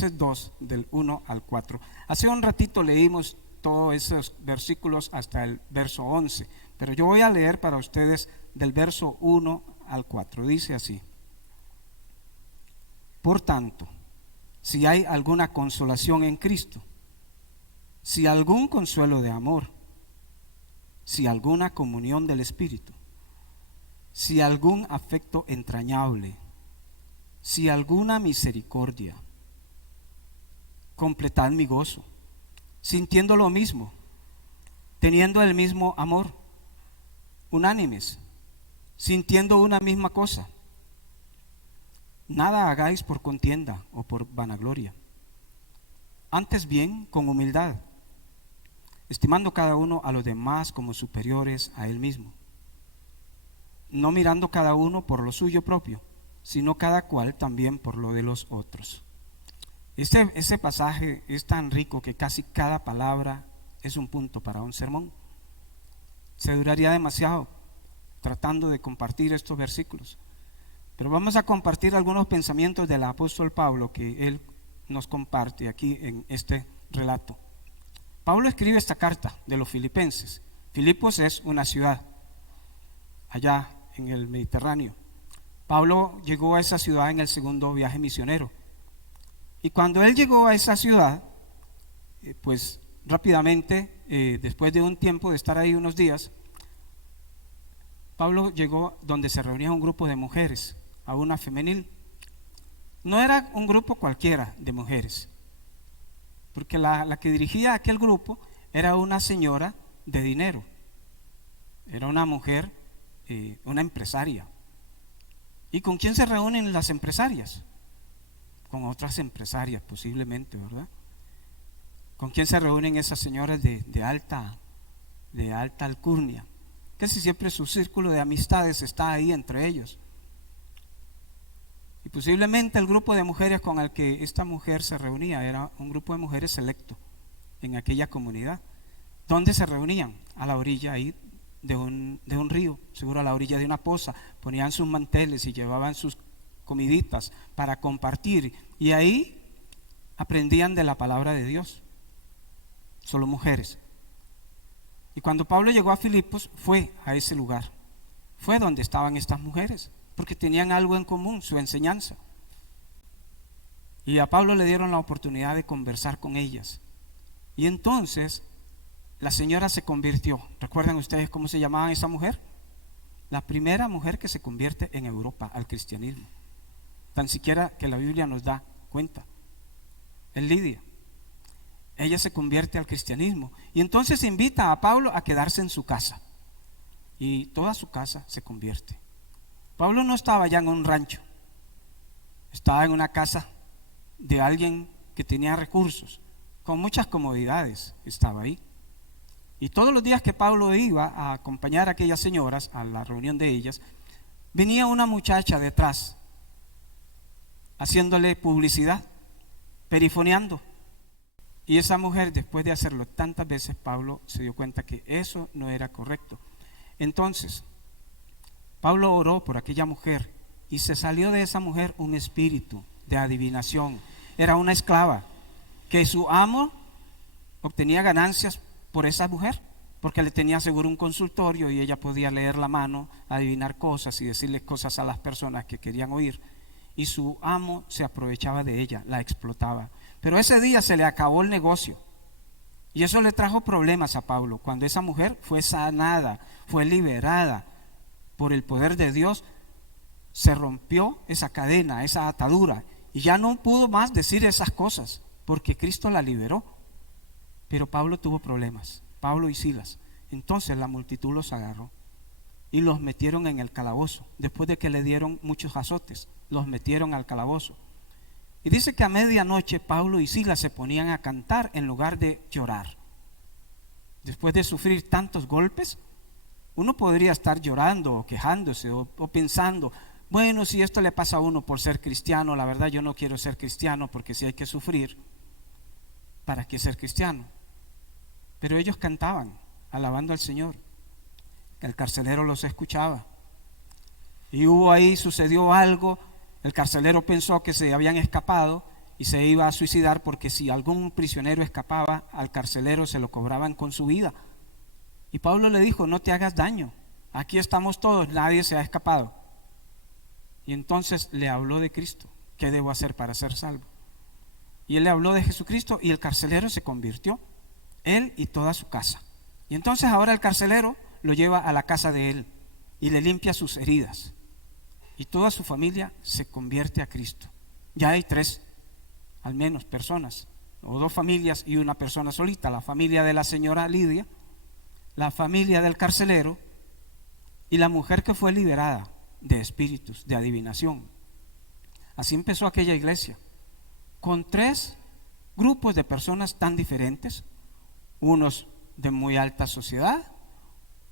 Filipenses 2, del 1 al 4. Hace un ratito leímos todos esos versículos hasta el verso 11, pero yo voy a leer para ustedes del verso 1 al 4. Dice así: Por tanto, si hay alguna consolación en Cristo, si algún consuelo de amor, si alguna comunión del Espíritu, si algún afecto entrañable, si alguna misericordia, completad mi gozo, sintiendo lo mismo, teniendo el mismo amor, unánimes, sintiendo una misma cosa. Nada hagáis por contienda o por vanagloria, antes bien con humildad, estimando cada uno a los demás como superiores a él mismo, no mirando cada uno por lo suyo propio, sino cada cual también por lo de los otros. Ese pasaje es tan rico que casi cada palabra es un punto para un sermón. Se duraría demasiado tratando de compartir estos versículos, pero vamos a compartir algunos pensamientos del apóstol Pablo que él nos comparte aquí en este relato. Pablo escribe esta carta de los Filipenses. Filipos es una ciudad allá en el Mediterráneo. Pablo llegó a esa ciudad en el segundo viaje misionero. Y cuando él llegó a esa ciudad, pues rápidamente, después de un tiempo de estar ahí unos días, Pablo llegó donde se reunía un grupo de mujeres, a una femenil. No era un grupo cualquiera de mujeres, porque la que dirigía aquel grupo era una señora de dinero, era una mujer, una empresaria. ¿Y con quién se reúnen las empresarias? Con otras empresarias posiblemente, ¿verdad? ¿Con quién se reúnen esas señoras de alta alcurnia? Casi siempre su círculo de amistades está ahí entre ellos. Y posiblemente el grupo de mujeres con el que esta mujer se reunía era un grupo de mujeres selecto en aquella comunidad. ¿Dónde se reunían? A la orilla ahí de un río, seguro a la orilla de una poza. Ponían sus manteles y llevaban sus comiditas para compartir, y ahí aprendían de la palabra de Dios. Solo mujeres. Y cuando Pablo llegó a Filipos, fue a ese lugar, fue donde estaban estas mujeres, porque tenían algo en común, su enseñanza. Y a Pablo le dieron la oportunidad de conversar con ellas. Y entonces la señora se convirtió. ¿Recuerdan ustedes cómo se llamaba esa mujer? La primera mujer que se convierte en Europa al cristianismo, tan siquiera que la Biblia nos da cuenta. Es Lidia. Ella se convierte al cristianismo y entonces invita a Pablo a quedarse en su casa, y toda su casa se convierte. Pablo no estaba ya en un rancho, estaba en una casa de alguien que tenía recursos, con muchas comodidades, estaba ahí. Y todos los días que Pablo iba a acompañar a aquellas señoras a la reunión de ellas, venía una muchacha detrás haciéndole publicidad, perifoneando. Y esa mujer, después de hacerlo tantas veces, Pablo se dio cuenta que eso no era correcto. Entonces, Pablo oró por aquella mujer y se salió de esa mujer un espíritu de adivinación. Era una esclava que su amo obtenía ganancias por esa mujer, porque le tenía seguro un consultorio y ella podía leer la mano, adivinar cosas y decirle cosas a las personas que querían oír. Y su amo se aprovechaba de ella, la explotaba. Pero ese día se le acabó el negocio y eso le trajo problemas a Pablo. Cuando esa mujer fue sanada, fue liberada por el poder de Dios, se rompió esa cadena, esa atadura, y ya no pudo más decir esas cosas porque Cristo la liberó. Pero Pablo tuvo problemas, Pablo y Silas. Entonces la multitud los agarró y los metieron en el calabozo. Después de que le dieron muchos azotes, los metieron al calabozo. Y dice que a medianoche Pablo y Silas se ponían a cantar en lugar de llorar. Después de sufrir tantos golpes, uno podría estar llorando o quejándose o pensando, bueno, si esto le pasa a uno por ser cristiano, la verdad yo no quiero ser cristiano, porque si hay que sufrir, ¿para qué ser cristiano? Pero ellos cantaban, alabando al Señor. El carcelero los escuchaba. Y sucedió algo. El carcelero pensó que se habían escapado y se iba a suicidar porque si algún prisionero escapaba, al carcelero se lo cobraban con su vida. Y Pablo le dijo, no te hagas daño, aquí estamos todos, nadie se ha escapado. Y entonces le habló de Cristo, ¿qué debo hacer para ser salvo? Y él le habló de Jesucristo y el carcelero se convirtió, él y toda su casa. Y entonces ahora el carcelero lo lleva a la casa de él y le limpia sus heridas. Y toda su familia se convierte a Cristo. Ya hay 3, al menos, personas, o 2 familias y una persona solita, la familia de la señora Lidia, la familia del carcelero y la mujer que fue liberada de espíritus, de adivinación. Así empezó aquella iglesia, con 3 grupos de personas tan diferentes, unos de muy alta sociedad,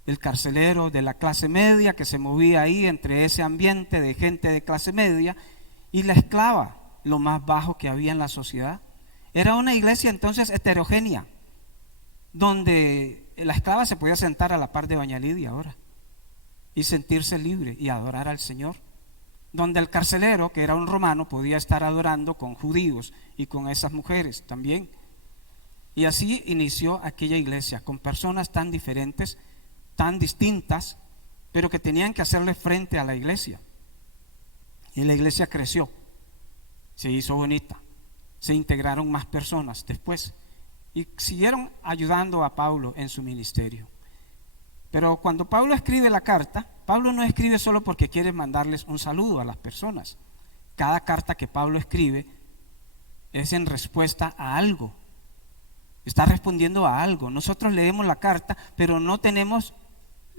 el carcelero de la clase media que se movía ahí entre ese ambiente de gente de clase media, y la esclava, lo más bajo que había en la sociedad. Era una iglesia entonces heterogénea, donde la esclava se podía sentar a la par de doña Lidia ahora y sentirse libre y adorar al Señor, donde el carcelero, que era un romano, podía estar adorando con judíos y con esas mujeres también. Y así inició aquella iglesia, con personas tan diferentes, tan distintas, pero que tenían que hacerle frente a la iglesia. Y la iglesia creció, se hizo bonita, se integraron más personas después y siguieron ayudando a Pablo en su ministerio. Pero cuando Pablo escribe la carta, Pablo no escribe solo porque quiere mandarles un saludo a las personas. Cada carta que Pablo escribe es en respuesta a algo. Está respondiendo a algo. Nosotros leemos la carta, pero no tenemos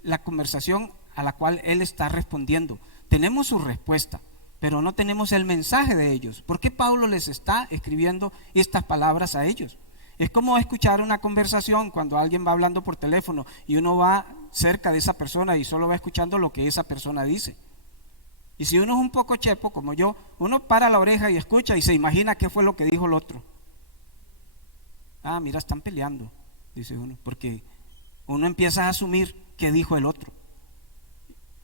la conversación a la cual él está respondiendo. Tenemos su respuesta, pero no tenemos el mensaje de ellos. ¿Por qué Pablo les está escribiendo estas palabras a ellos? Es como escuchar una conversación cuando alguien va hablando por teléfono y uno va cerca de esa persona y solo va escuchando lo que esa persona dice. Y si uno es un poco chepo como yo, uno para la oreja y escucha y se imagina qué fue lo que dijo el otro. Ah, mira, están peleando, dice uno, porque uno empieza a asumir qué dijo el otro.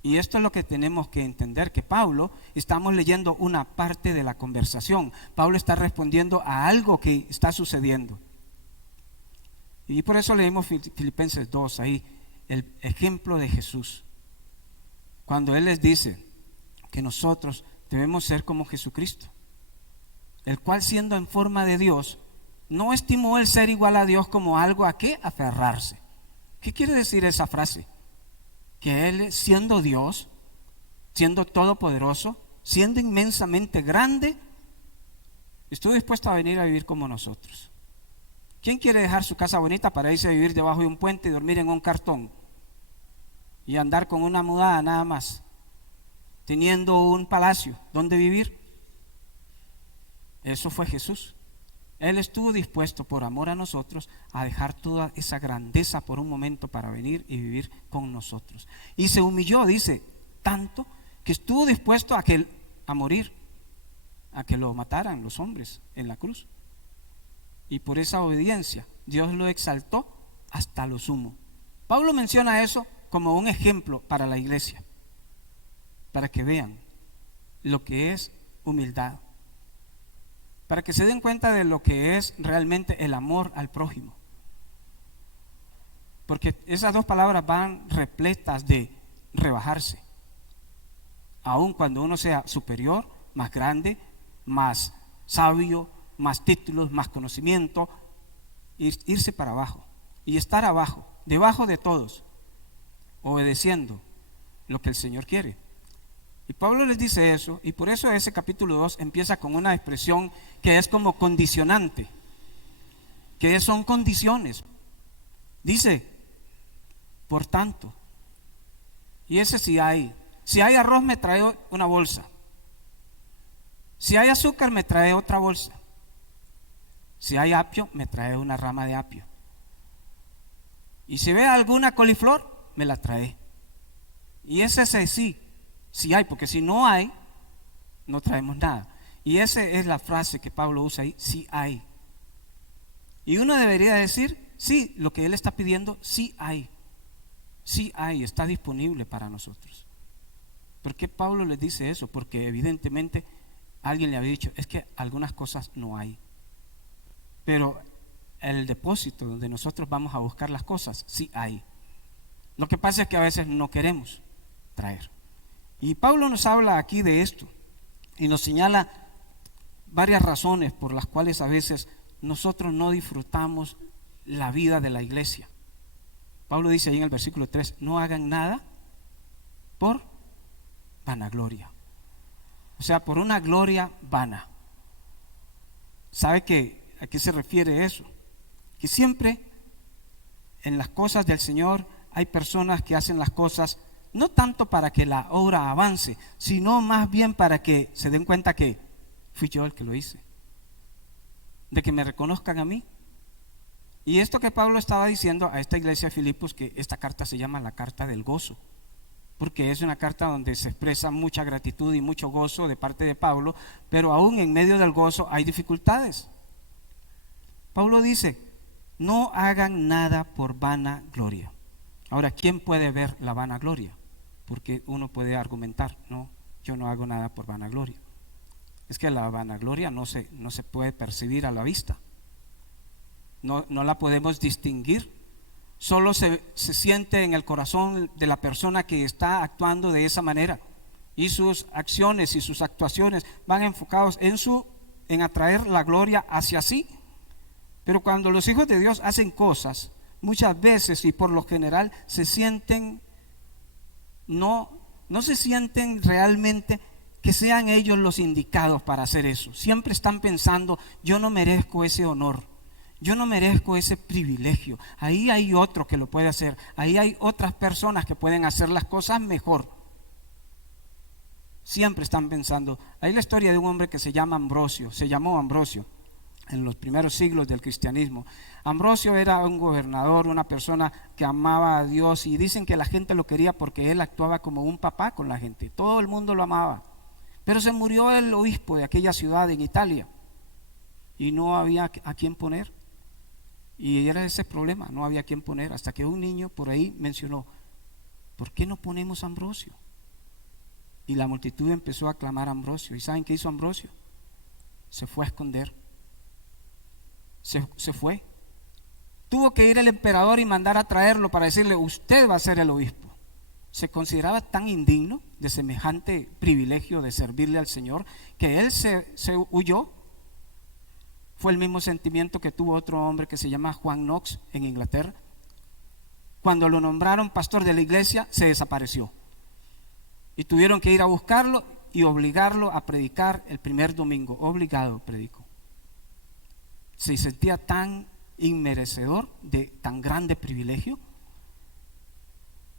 Y esto es lo que tenemos que entender, que Pablo, estamos leyendo una parte de la conversación. Pablo está respondiendo a algo que está sucediendo. Y por eso leemos Filipenses 2, ahí, el ejemplo de Jesús. Cuando Él les dice que nosotros debemos ser como Jesucristo, el cual siendo en forma de Dios, no estimó el ser igual a Dios como algo a qué aferrarse. ¿Qué quiere decir esa frase? Que Él, siendo Dios, siendo todopoderoso, siendo inmensamente grande, estuvo dispuesto a venir a vivir como nosotros. ¿Quién quiere dejar su casa bonita para irse a vivir debajo de un puente y dormir en un cartón? Y andar con una mudada nada más, teniendo un palacio donde vivir. Eso fue Jesús. Él estuvo dispuesto por amor a nosotros a dejar toda esa grandeza por un momento para venir y vivir con nosotros. Y se humilló, dice, tanto que estuvo dispuesto a morir, a que lo mataran los hombres en la cruz. Y por esa obediencia Dios lo exaltó hasta lo sumo. Pablo menciona eso como un ejemplo para la iglesia, para que vean lo que es humildad, para que se den cuenta de lo que es realmente el amor al prójimo. Porque esas 2 palabras van repletas de rebajarse. Aun cuando uno sea superior, más grande, más sabio, más títulos, más conocimiento, irse para abajo y estar abajo, debajo de todos, obedeciendo lo que el Señor quiere. Y Pablo les dice eso, y por eso ese capítulo 2 empieza con una expresión que es como condicionante, que son condiciones. Dice, por tanto, y ese si hay arroz me trae una bolsa, si hay azúcar me trae otra bolsa, si hay apio me trae una rama de apio, y si ve alguna coliflor me la trae. Y ese sí hay, porque si no hay, no traemos nada. Y esa es la frase que Pablo usa ahí, sí hay. Y uno debería decir, sí, lo que él está pidiendo, sí hay, está disponible para nosotros. ¿Por qué Pablo les dice eso? Porque evidentemente alguien le había dicho, es que algunas cosas no hay. Pero el depósito donde nosotros vamos a buscar las cosas, sí hay. Lo que pasa es que a veces no queremos traer. Y Pablo nos habla aquí de esto y nos señala varias razones por las cuales a veces nosotros no disfrutamos la vida de la iglesia. Pablo dice ahí en el versículo 3, no hagan nada por vanagloria. O sea, por una gloria vana. ¿Sabe a qué se refiere eso? Que siempre en las cosas del Señor hay personas que hacen las cosas no tanto para que la obra avance, sino más bien para que se den cuenta que fui yo el que lo hice, de que me reconozcan a mí. Y esto que Pablo estaba diciendo a esta iglesia de Filipos, que esta carta se llama la carta del gozo, porque es una carta donde se expresa mucha gratitud y mucho gozo de parte de Pablo, pero aún en medio del gozo hay dificultades. Pablo dice, no hagan nada por vanagloria. Ahora, ¿quién puede ver la vanagloria? Porque uno puede argumentar, no, yo no hago nada por vanagloria. Es que la vanagloria no se puede percibir a la vista. No la podemos distinguir. Solo se siente en el corazón de la persona que está actuando de esa manera. Y sus acciones y sus actuaciones van enfocados en atraer la gloria hacia sí. Pero cuando los hijos de Dios hacen cosas, muchas veces y por lo general se sienten, no se sienten realmente que sean ellos los indicados para hacer eso. Siempre están pensando, yo no merezco ese honor, yo no merezco ese privilegio. Ahí hay otro que lo puede hacer, ahí hay otras personas que pueden hacer las cosas mejor. Siempre están pensando. Hay la historia de un hombre que se llamó Ambrosio en los primeros siglos del cristianismo. Ambrosio era un gobernador, una persona que amaba a Dios, y dicen que la gente lo quería porque él actuaba como un papá con la gente, todo el mundo lo amaba. Pero se murió el obispo de aquella ciudad en Italia y no había a quién poner, y era ese problema, no había a quién poner, hasta que un niño por ahí mencionó, ¿por qué no ponemos a Ambrosio? Y la multitud empezó a aclamar a Ambrosio. ¿Y saben qué hizo Ambrosio? Se fue a esconder. Se fue. Tuvo que ir el emperador y mandar a traerlo para decirle, usted va a ser el obispo. Se consideraba tan indigno de semejante privilegio de servirle al Señor que él se huyó. Fue el mismo sentimiento que tuvo otro hombre que se llama Juan Knox en Inglaterra. Cuando lo nombraron pastor de la iglesia, se desapareció. Y tuvieron que ir a buscarlo y obligarlo a predicar el primer domingo. Obligado predicó. Se sentía tan inmerecedor de tan grande privilegio.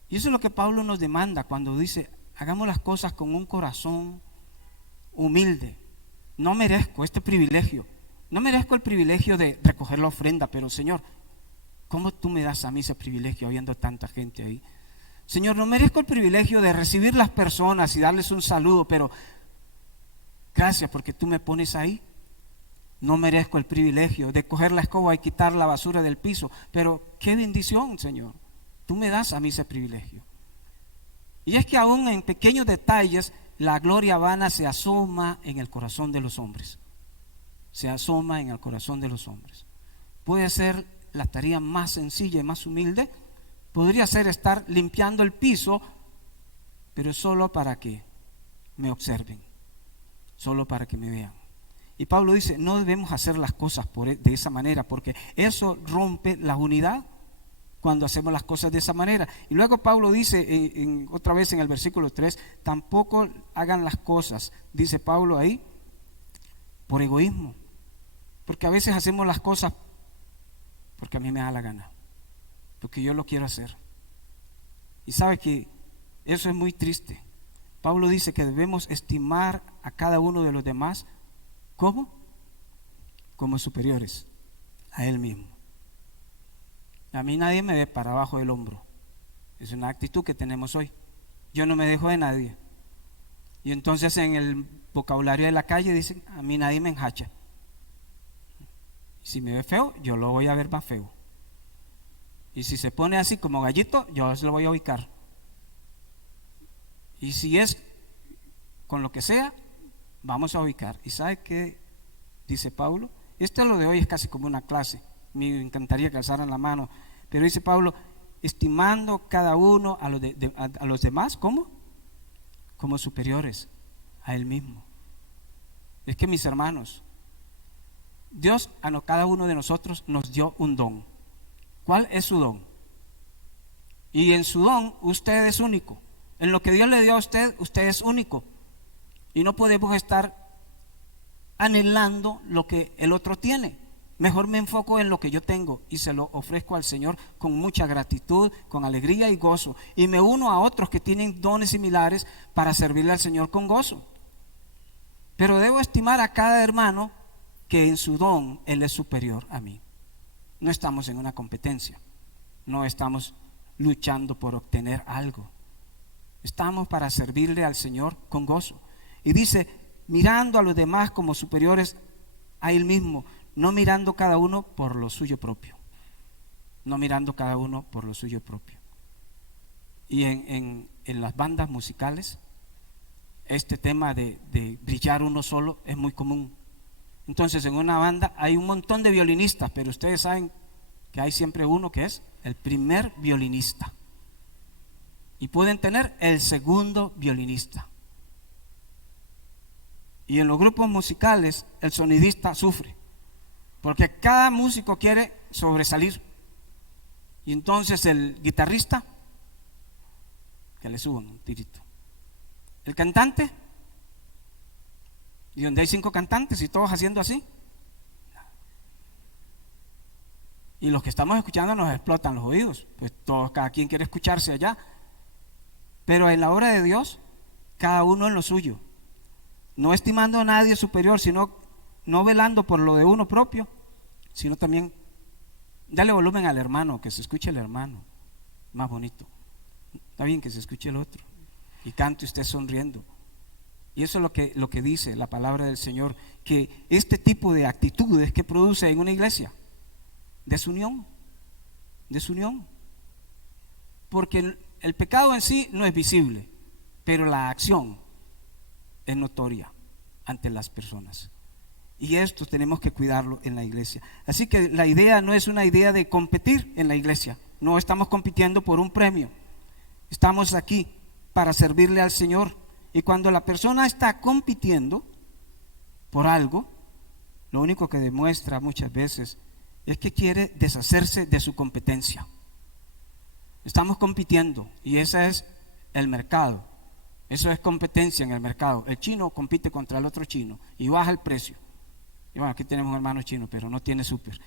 Y eso es lo que Pablo nos demanda cuando dice, hagamos las cosas con un corazón humilde. No merezco este privilegio. No merezco el privilegio de recoger la ofrenda, pero Señor, ¿cómo tú me das a mí ese privilegio habiendo tanta gente ahí? Señor, no merezco el privilegio de recibir las personas y darles un saludo, pero gracias porque tú me pones ahí. No merezco el privilegio de coger la escoba y quitar la basura del piso, pero qué bendición, Señor. Tú me das a mí ese privilegio. Y es que aún en pequeños detalles, la gloria vana se asoma en el corazón de los hombres. Se asoma en el corazón de los hombres. Puede ser la tarea más sencilla y más humilde. Podría ser estar limpiando el piso, pero solo para que me observen, solo para que me vean. Y Pablo dice, no debemos hacer las cosas de esa manera, porque eso rompe la unidad cuando hacemos las cosas de esa manera. Y luego Pablo dice, otra vez en el versículo 3, tampoco hagan las cosas, dice Pablo ahí, por egoísmo. Porque a veces hacemos las cosas porque a mí me da la gana, porque yo lo quiero hacer. Y sabe que eso es muy triste. Pablo dice que debemos estimar a cada uno de los demás ¿cómo? Como superiores a él mismo. A mí nadie me ve para abajo del hombro. Es una actitud que tenemos hoy. Yo no me dejo de nadie. Y entonces en el vocabulario de la calle dicen, a mí nadie me enjacha. Si me ve feo, yo lo voy a ver más feo. Y si se pone así como gallito, yo se lo voy a ubicar. Y si es con lo que sea, vamos a ubicar. ¿Y sabe qué dice Pablo? Esto lo de hoy es casi como una clase. Me encantaría que alzaran la mano. Pero dice Pablo, estimando cada uno a los demás, ¿cómo? Como superiores a él mismo. Es que, mis hermanos, Dios a cada uno de nosotros nos dio un don. ¿Cuál es su don? Y en su don usted es único. En lo que Dios le dio a usted, usted es único. Y no podemos estar anhelando lo que el otro tiene. Mejor me enfoco en lo que yo tengo y se lo ofrezco al Señor con mucha gratitud, con alegría y gozo. Y me uno a otros que tienen dones similares para servirle al Señor con gozo. Pero debo estimar a cada hermano que en su don Él es superior a mí. No estamos en una competencia, no estamos luchando por obtener algo. Estamos para servirle al Señor con gozo. Y dice, mirando a los demás como superiores a Él mismo, no mirando cada uno por lo suyo propio. No mirando cada uno por lo suyo propio. Y en las bandas musicales, este tema de brillar uno solo es muy común. Entonces, en una banda hay un montón de violinistas, pero ustedes saben que hay siempre uno que es el primer violinista. Y pueden tener el segundo violinista. Y en los grupos musicales, el sonidista sufre. Porque cada músico quiere sobresalir. Y entonces el guitarrista, que le suban un tirito. El cantante, y donde hay 5 cantantes y todos haciendo así. Y los que estamos escuchando nos explotan los oídos. Pues todos, cada quien quiere escucharse allá. Pero en la obra de Dios, cada uno en lo suyo. No estimando a nadie superior, sino no velando por lo de uno propio, sino también dale volumen al hermano, que se escuche el hermano, más bonito. Está bien que se escuche el otro y cante usted sonriendo. Y eso es lo que dice la palabra del Señor, que este tipo de actitudes que produce en una iglesia, desunión. Porque el pecado en sí no es visible, pero la acción es notoria ante las personas. Y esto tenemos que cuidarlo en la iglesia. Así que la idea no es una idea de competir en la iglesia. No estamos compitiendo por un premio. Estamos aquí para servirle al Señor. Y cuando la persona está compitiendo por algo, lo único que demuestra muchas veces es que quiere deshacerse de su competencia. Estamos compitiendo y ese es el mercado. Eso es competencia en el mercado. El chino compite contra el otro chino y baja el precio. Y bueno, aquí tenemos un hermano chino, pero no tiene súper.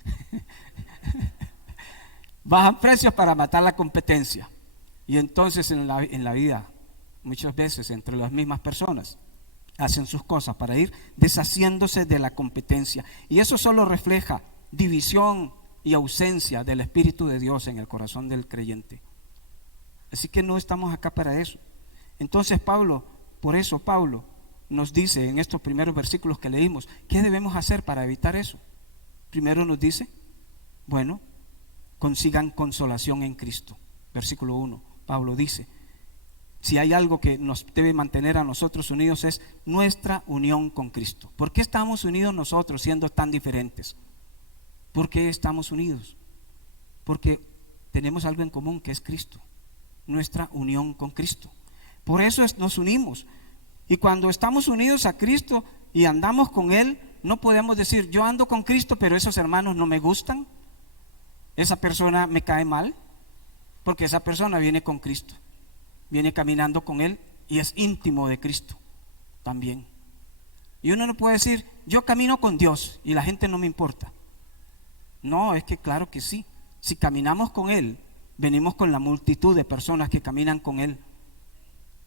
Bajan precios para matar la competencia. Y entonces en la vida, muchas veces entre las mismas personas, hacen sus cosas para ir deshaciéndose de la competencia. Y eso solo refleja división y ausencia del Espíritu de Dios en el corazón del creyente. Así que no estamos acá para eso. Entonces por eso Pablo nos dice en estos primeros versículos que leímos, ¿qué debemos hacer para evitar eso? Primero nos dice, bueno, consigan consolación en Cristo. Versículo 1, Pablo dice, si hay algo que nos debe mantener a nosotros unidos es nuestra unión con Cristo. ¿Por qué estamos unidos nosotros siendo tan diferentes? ¿Por qué estamos unidos? Porque tenemos algo en común que es Cristo, nuestra unión con Cristo. Por eso nos unimos. Y cuando estamos unidos a Cristo y andamos con Él, no podemos decir, yo ando con Cristo, pero esos hermanos no me gustan, esa persona me cae mal, porque esa persona viene con Cristo, viene caminando con Él y es íntimo de Cristo también. Y uno no puede decir, yo camino con Dios y la gente no me importa. No, es que claro que sí. Si caminamos con Él, venimos con la multitud de personas que caminan con Él.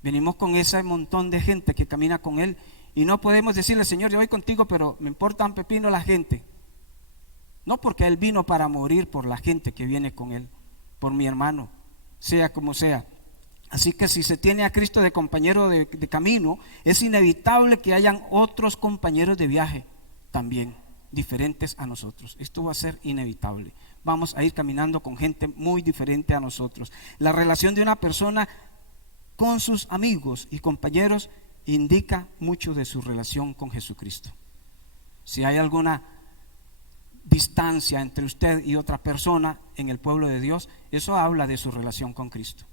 Venimos con ese montón de gente que camina con Él y no podemos decirle, Señor, yo voy contigo, pero me importa un pepino la gente. No, porque Él vino para morir por la gente que viene con Él, por mi hermano, sea como sea. Así que si se tiene a Cristo de compañero de camino, es inevitable que hayan otros compañeros de viaje también, diferentes a nosotros. Esto va a ser inevitable. Vamos a ir caminando con gente muy diferente a nosotros. La relación de una persona con sus amigos y compañeros indica mucho de su relación con Jesucristo. Si hay alguna distancia entre usted y otra persona en el pueblo de Dios, eso habla de su relación con Cristo.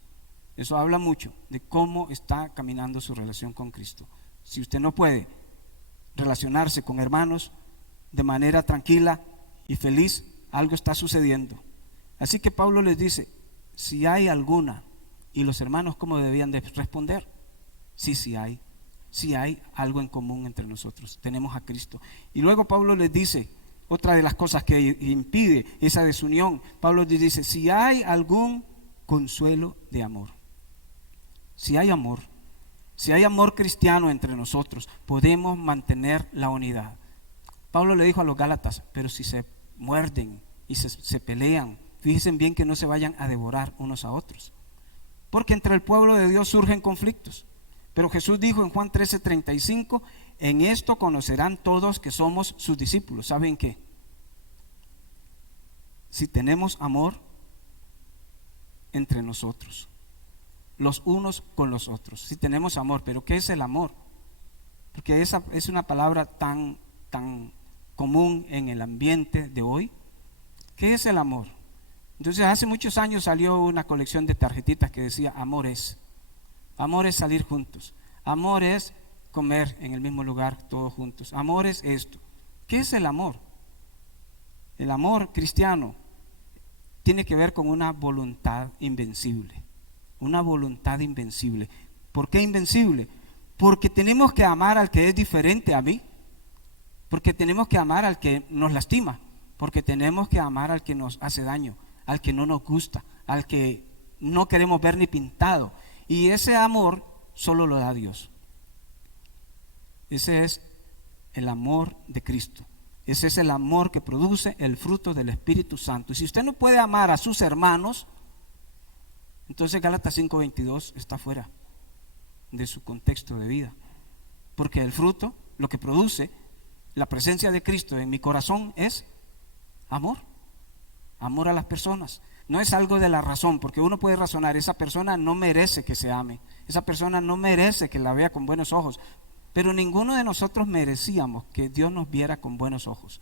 Eso habla mucho de cómo está caminando su relación con Cristo. Si usted no puede relacionarse con hermanos de manera tranquila y feliz, algo está sucediendo. Así que Pablo les dice, si hay alguna, y los hermanos cómo debían de responder, sí hay algo en común entre nosotros, tenemos a Cristo. Y luego Pablo les dice, otra de las cosas que impide esa desunión, Pablo les dice, si hay algún consuelo de amor, si hay amor cristiano entre nosotros, podemos mantener la unidad. Pablo le dijo a los Gálatas, pero si se muerden y se pelean, fíjense bien que no se vayan a devorar unos a otros, porque entre el pueblo de Dios surgen conflictos. Pero Jesús dijo en Juan 13:35, en esto conocerán todos que somos sus discípulos. ¿Saben qué? Si tenemos amor entre nosotros, los unos con los otros, si tenemos amor. Pero ¿qué es el amor? Porque esa es una palabra tan común en el ambiente de hoy. ¿Qué es el amor? Entonces hace muchos años salió una colección de tarjetitas que decía amor es salir juntos, amor es comer en el mismo lugar todos juntos, amor es esto. ¿Qué es el amor? El amor cristiano tiene que ver con una voluntad invencible, una voluntad invencible. ¿Por qué invencible? Porque tenemos que amar al que es diferente a mí, porque tenemos que amar al que nos lastima, porque tenemos que amar al que nos hace daño, al que no nos gusta, al que no queremos ver ni pintado. Y ese amor solo lo da Dios. Ese es el amor de Cristo. Ese es el amor que produce el fruto del Espíritu Santo. Y si usted no puede amar a sus hermanos, entonces Gálatas 5:22 está fuera de su contexto de vida. Porque el fruto, lo que produce la presencia de Cristo en mi corazón es amor. Amor a las personas. No es algo de la razón, porque uno puede razonar, esa persona no merece que se ame, esa persona no merece que la vea con buenos ojos, pero ninguno de nosotros merecíamos que Dios nos viera con buenos ojos.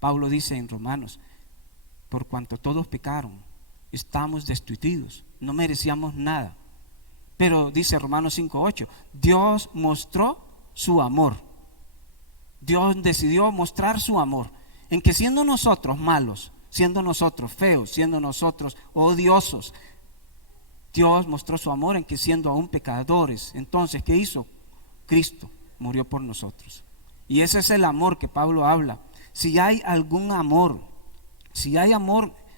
Pablo dice en Romanos, por cuanto todos pecaron, estamos destituidos, no merecíamos nada. Pero dice Romanos 5:8, Dios mostró su amor. Dios decidió mostrar su amor, en que siendo nosotros malos, siendo nosotros feos, siendo nosotros odiosos, Dios mostró su amor en que siendo aún pecadores, entonces, ¿qué hizo? Cristo murió por nosotros. Y ese es el amor que Pablo habla. Si hay algún amor,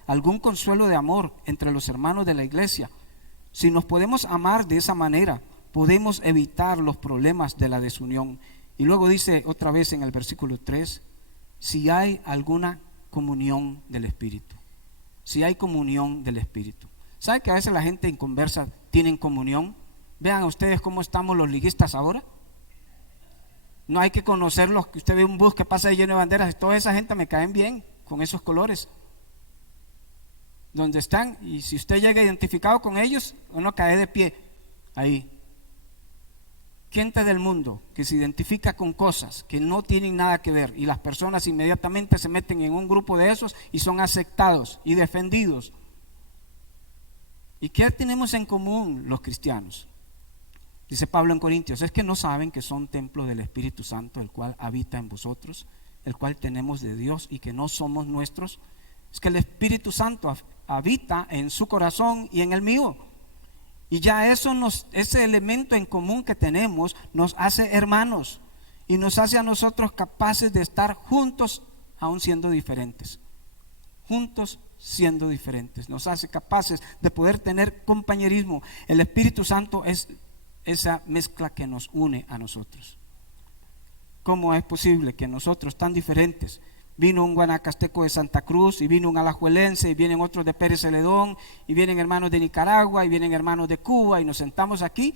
algún consuelo de amor entre los hermanos de la iglesia, si nos podemos amar de esa manera, podemos evitar los problemas de la desunión. Y luego dice otra vez en el versículo 3, si hay alguna comunión del Espíritu. Si hay comunión del Espíritu. ¿Sabe que a veces la gente en conversa tienen comunión? Vean ustedes cómo estamos los liguistas ahora. No hay que conocerlos, que usted ve un bus que pasa ahí lleno de banderas y toda esa gente me caen bien con esos colores. Donde están, y si usted llega identificado con ellos, uno cae de pie ahí. Gente del mundo que se identifica con cosas que no tienen nada que ver, y las personas inmediatamente se meten en un grupo de esos y son aceptados y defendidos. ¿Y qué tenemos en común los cristianos? Dice Pablo en Corintios, es que no saben que son templo del Espíritu Santo, el cual habita en vosotros, el cual tenemos de Dios y que no somos nuestros. Es que el Espíritu Santo habita en su corazón y en el mío. Y ya ese elemento en común que tenemos nos hace hermanos y nos hace a nosotros capaces de estar juntos aún siendo diferentes. Juntos siendo diferentes. Nos hace capaces de poder tener compañerismo. El Espíritu Santo es esa mezcla que nos une a nosotros. ¿Cómo es posible que nosotros tan diferentes? Vino un guanacasteco de Santa Cruz y vino un alajuelense y vienen otros de Pérez Celedón y vienen hermanos de Nicaragua y vienen hermanos de Cuba y nos sentamos aquí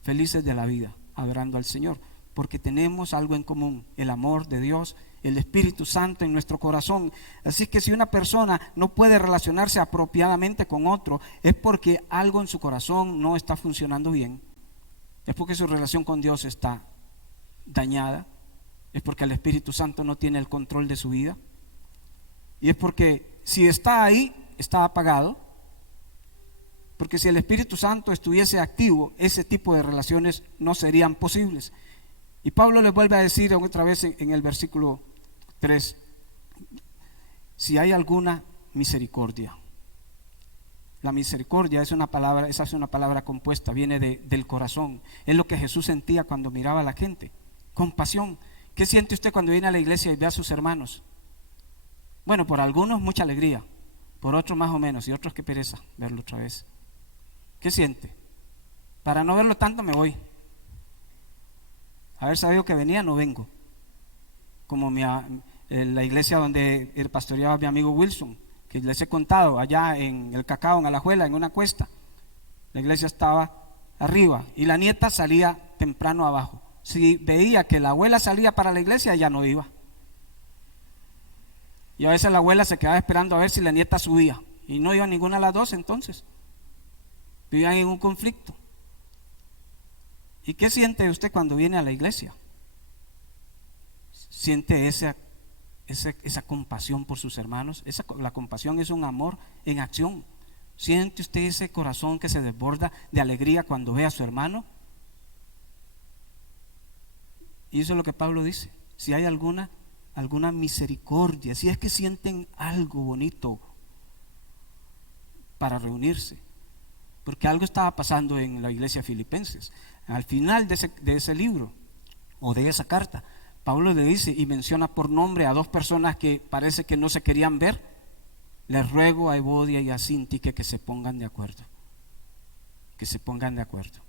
felices de la vida, adorando al Señor, porque tenemos algo en común, el amor de Dios, el Espíritu Santo en nuestro corazón. Así que si una persona no puede relacionarse apropiadamente con otro, es porque algo en su corazón no está funcionando bien. es porque su relación con Dios está dañada, es porque el Espíritu Santo no tiene el control de su vida, y es porque si está ahí, está apagado, porque si el Espíritu Santo estuviese activo, ese tipo de relaciones no serían posibles. Y Pablo le vuelve a decir otra vez en el versículo 3, si hay alguna misericordia. La misericordia es una palabra compuesta, viene del corazón. Es lo que Jesús sentía cuando miraba a la gente. Compasión. ¿Qué siente usted cuando viene a la iglesia y ve a sus hermanos? Bueno, por algunos mucha alegría, por otros más o menos, y otros que pereza verlo otra vez. ¿Qué siente? Para no verlo tanto me voy. Haber sabido que venía, no vengo. Como la iglesia donde pastoreaba mi amigo Wilson, que les he contado, allá en el Cacao, en Alajuela, en una cuesta. La iglesia estaba arriba y la nieta salía temprano abajo. Si veía que la abuela salía para la iglesia, ella no iba. Y a veces la abuela se quedaba esperando a ver si la nieta subía. Y no iba ninguna de las dos entonces. Vivían en un conflicto. ¿Y qué siente usted cuando viene a la iglesia? Siente esa compasión por sus hermanos. La compasión es un amor en acción. ¿Siente usted ese corazón que se desborda de alegría cuando ve a su hermano? Y eso es lo que Pablo dice. Si hay alguna misericordia, si es que sienten algo bonito para reunirse. Porque algo estaba pasando en la iglesia filipenses. Al final de ese libro o de esa carta, Pablo le dice y menciona por nombre a dos personas que parece que no se querían ver. Les ruego a Evodia y a Síntique que se pongan de acuerdo. Que se pongan de acuerdo.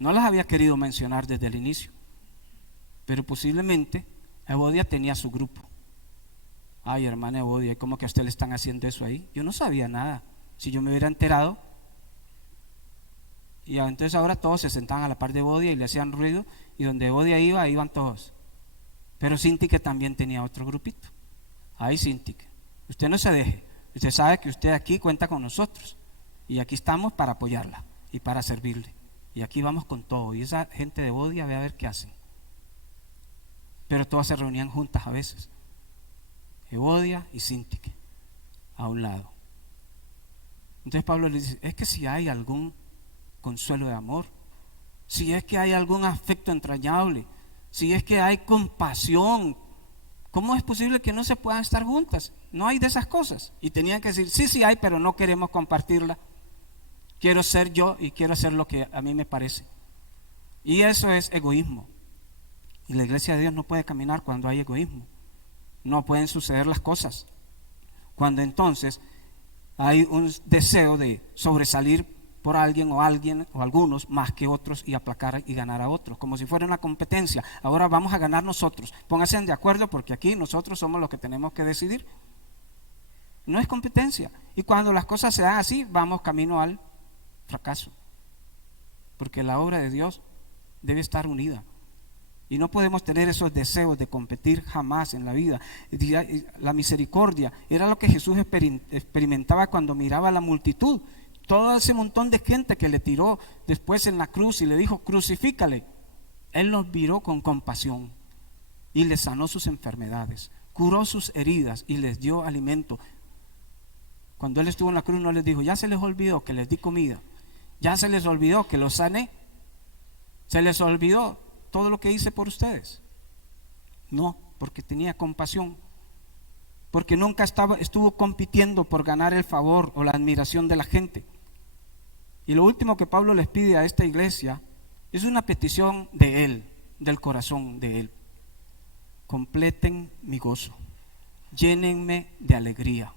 No las había querido mencionar desde el inicio, pero posiblemente Evodia tenía su grupo. Ay, hermana Evodia, ¿cómo que a usted le están haciendo eso ahí? Yo no sabía nada. Si yo me hubiera enterado. Y entonces ahora todos se sentaban a la par de Evodia y le hacían ruido, y donde Evodia iba, iban todos. Pero Síntique también tenía otro grupito. Ay, Síntique, usted no se deje. Usted sabe que usted aquí cuenta con nosotros. Y aquí estamos para apoyarla y para servirle. Y aquí vamos con todo. Y esa gente de Evodia, ve a ver qué hacen. Pero todas se reunían juntas a veces. Evodia y Síntique a un lado. Entonces Pablo le dice, es que si hay algún consuelo de amor, si es que hay algún afecto entrañable, si es que hay compasión, ¿cómo es posible que no se puedan estar juntas? No hay de esas cosas. Y tenían que decir, sí hay, pero no queremos compartirla. Quiero ser yo y quiero hacer lo que a mí me parece. Y eso es egoísmo. Y la iglesia de Dios no puede caminar cuando hay egoísmo. No pueden suceder las cosas. Cuando entonces hay un deseo de sobresalir por alguien o algunos más que otros y aplacar y ganar a otros, como si fuera una competencia. Ahora vamos a ganar nosotros. Pónganse de acuerdo porque aquí nosotros somos los que tenemos que decidir. No es competencia. Y cuando las cosas se dan así, vamos camino al fracaso. Porque la obra de Dios debe estar unida. Y no podemos tener esos deseos de competir jamás en la vida. La misericordia era lo que Jesús experimentaba cuando miraba a la multitud. Todo ese montón de gente que le tiró después en la cruz y le dijo, crucifícale. Él los miró con compasión y les sanó sus enfermedades, curó sus heridas y les dio alimento. Cuando Él estuvo en la cruz no les dijo, ya se les olvidó que les di comida, ya se les olvidó que los sané, se les olvidó todo lo que hice por ustedes. No, porque tenía compasión, porque nunca estuvo compitiendo por ganar el favor o la admiración de la gente. Y lo último que Pablo les pide a esta iglesia es una petición de Él, del corazón de Él. Completen mi gozo, llénenme de alegría.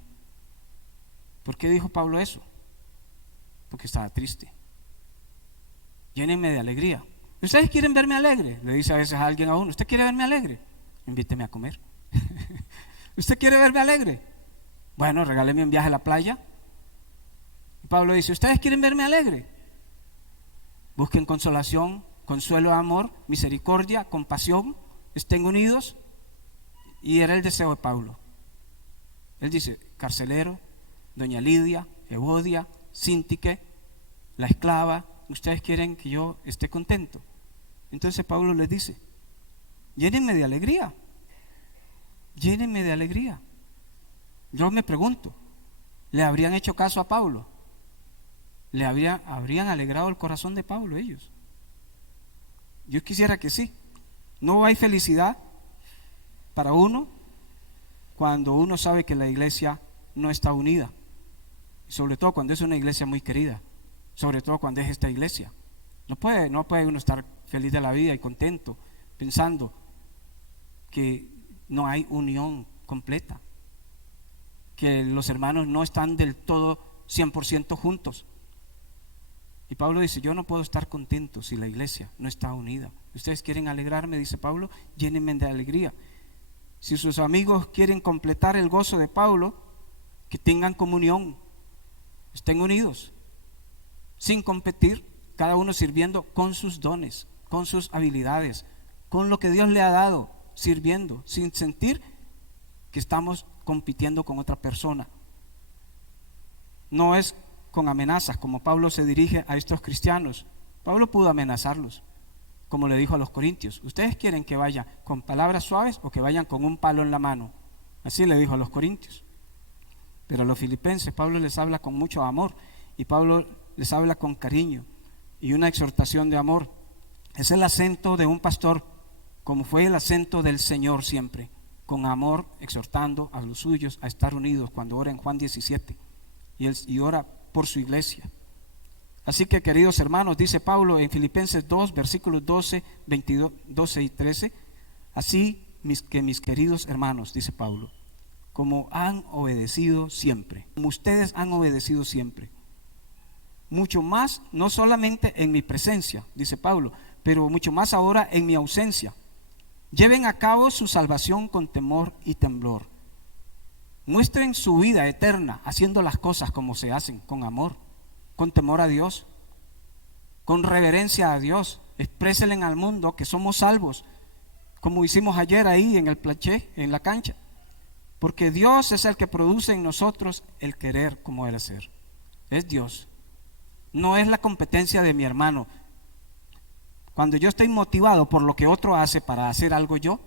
¿Por qué dijo Pablo eso? Porque estaba triste. Llénenme de alegría. ¿Ustedes quieren verme alegre? Le dice a veces a alguien a uno, ¿usted quiere verme alegre? Invíteme a comer. ¿Usted quiere verme alegre? Bueno, regáleme un viaje a la playa. Y Pablo dice, ¿ustedes quieren verme alegre? Busquen consolación, consuelo de amor, misericordia, compasión, estén unidos. Y era el deseo de Pablo. Él dice, carcelero, doña Lidia, Evodia, Síntique, la esclava, ustedes quieren que yo esté contento. Entonces Pablo les dice, llénenme de alegría, llénenme de alegría. Yo me pregunto, ¿le habrían hecho caso a Pablo? ¿Le habrían alegrado el corazón de Pablo ellos? Yo quisiera que sí. No hay felicidad para uno cuando uno sabe que la iglesia no está unida, sobre todo cuando es una iglesia muy querida, sobre todo cuando es esta iglesia. No puede uno estar feliz de la vida y contento pensando que no hay unión completa, que los hermanos no están del todo 100% juntos. Y Pablo dice, yo no puedo estar contento si la iglesia no está unida. Ustedes quieren alegrarme, dice Pablo, llénenme de alegría. Si sus amigos quieren completar el gozo de Pablo, que tengan comunión, estén unidos, sin competir, cada uno sirviendo con sus dones, con sus habilidades, con lo que Dios le ha dado, sirviendo, sin sentir que estamos compitiendo con otra persona. No es con amenazas como Pablo se dirige a estos cristianos. Pablo pudo amenazarlos, como le dijo a los corintios, ¿ustedes quieren que vaya con palabras suaves o que vayan con un palo en la mano? Así le dijo a los corintios. Pero a los filipenses Pablo les habla con mucho amor, y Pablo les habla con cariño y una exhortación de amor. Es el acento de un pastor, como fue el acento del Señor siempre, con amor, exhortando a los suyos a estar unidos, cuando ora en Juan 17 y ora por su iglesia. Así que, queridos hermanos, dice Pablo en Filipenses 2, versículos 12, 22, 12 y 13, así que mis queridos hermanos, dice Pablo, como han obedecido siempre, como ustedes han obedecido siempre, mucho más, no solamente en mi presencia, dice Pablo, pero mucho más ahora en mi ausencia, lleven a cabo su salvación con temor y temblor. Muestren su vida eterna haciendo las cosas como se hacen, con amor, con temor a Dios, con reverencia a Dios. Exprésenle al mundo que somos salvos, como hicimos ayer ahí en el planché, en la cancha, porque Dios es el que produce en nosotros el querer como el hacer. Es Dios, no es la competencia de mi hermano. Cuando yo estoy motivado por lo que otro hace para hacer algo yo,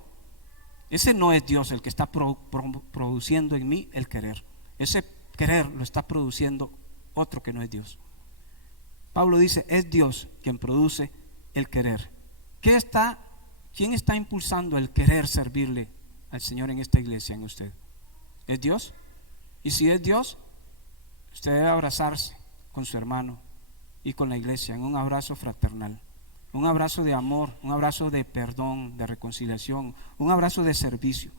ese no es Dios el que está produciendo en mí el querer. Ese querer lo está produciendo otro que no es Dios. Pablo dice, es Dios quien produce el querer. ¿Quién está impulsando el querer servirle al Señor en esta iglesia, en usted? ¿Es Dios? Y si es Dios, usted debe abrazarse con su hermano y con la iglesia en un abrazo fraternal. Un abrazo de amor, un abrazo de perdón, de reconciliación, un abrazo de servicio.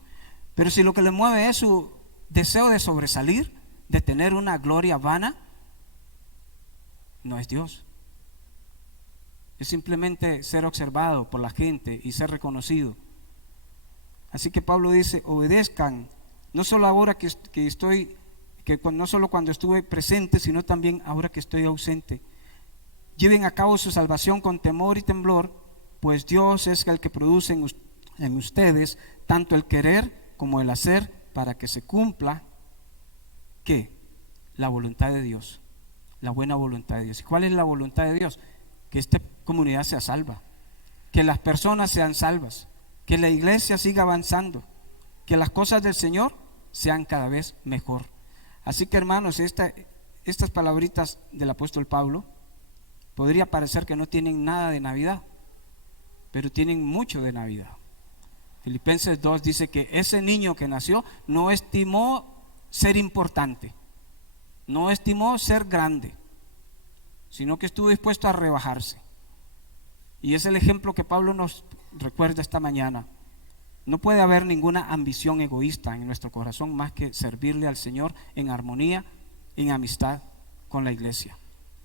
Pero si lo que le mueve es su deseo de sobresalir, de tener una gloria vana, no es Dios. Es simplemente ser observado por la gente y ser reconocido. Así que Pablo dice, obedezcan, no solo ahora no solo cuando estuve presente, sino también ahora que estoy ausente. Lleven a cabo su salvación con temor y temblor, pues Dios es el que produce en ustedes tanto el querer como el hacer para que se cumpla, ¿qué? La voluntad de Dios, la buena voluntad de Dios. ¿Y cuál es la voluntad de Dios? Que esta comunidad sea salva, que las personas sean salvas, que la iglesia siga avanzando, que las cosas del Señor sean cada vez mejor. Así que, hermanos, estas palabritas del apóstol Pablo podría parecer que no tienen nada de Navidad, pero tienen mucho de Navidad. Filipenses 2 dice que ese niño que nació no estimó ser importante, no estimó ser grande, sino que estuvo dispuesto a rebajarse. Y es el ejemplo que Pablo nos recuerda esta mañana. No puede haber ninguna ambición egoísta en nuestro corazón más que servirle al Señor en armonía, en amistad con la iglesia.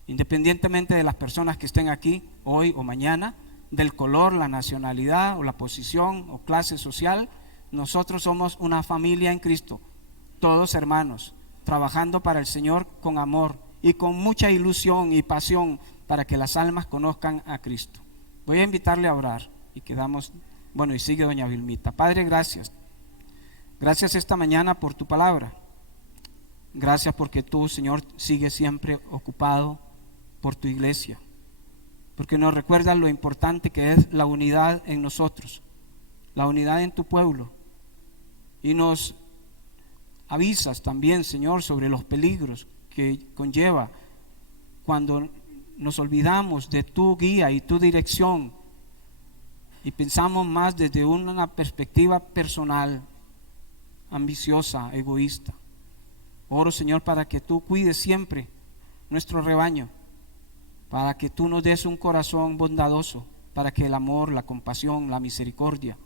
Independientemente de las personas que estén aquí hoy o mañana, del color, la nacionalidad o la posición o clase social, nosotros somos una familia en Cristo, todos hermanos, trabajando para el Señor con amor y con mucha ilusión y pasión para que las almas conozcan a Cristo. Voy a invitarle a orar y quedamos, y sigue doña Vilmita. Padre, gracias. Gracias esta mañana por tu palabra. Gracias porque tú, Señor, sigues siempre ocupado por tu iglesia. porque nos recuerdas lo importante que es la unidad en nosotros, la unidad en tu pueblo, y nos avisas también, Señor, sobre los peligros que conlleva cuando nos olvidamos de tu guía y tu dirección y pensamos más desde una perspectiva personal, ambiciosa, egoísta. Oro, Señor, para que tú cuides siempre nuestro rebaño, para que tú nos des un corazón bondadoso, para que el amor, la compasión, la misericordia,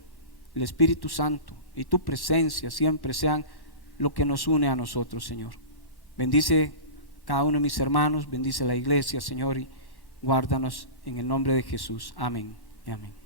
el Espíritu Santo y tu presencia siempre sean lo que nos une a nosotros, Señor. Bendice cada uno de mis hermanos, bendice la iglesia, Señor, y guárdanos en el nombre de Jesús. Amén y amén.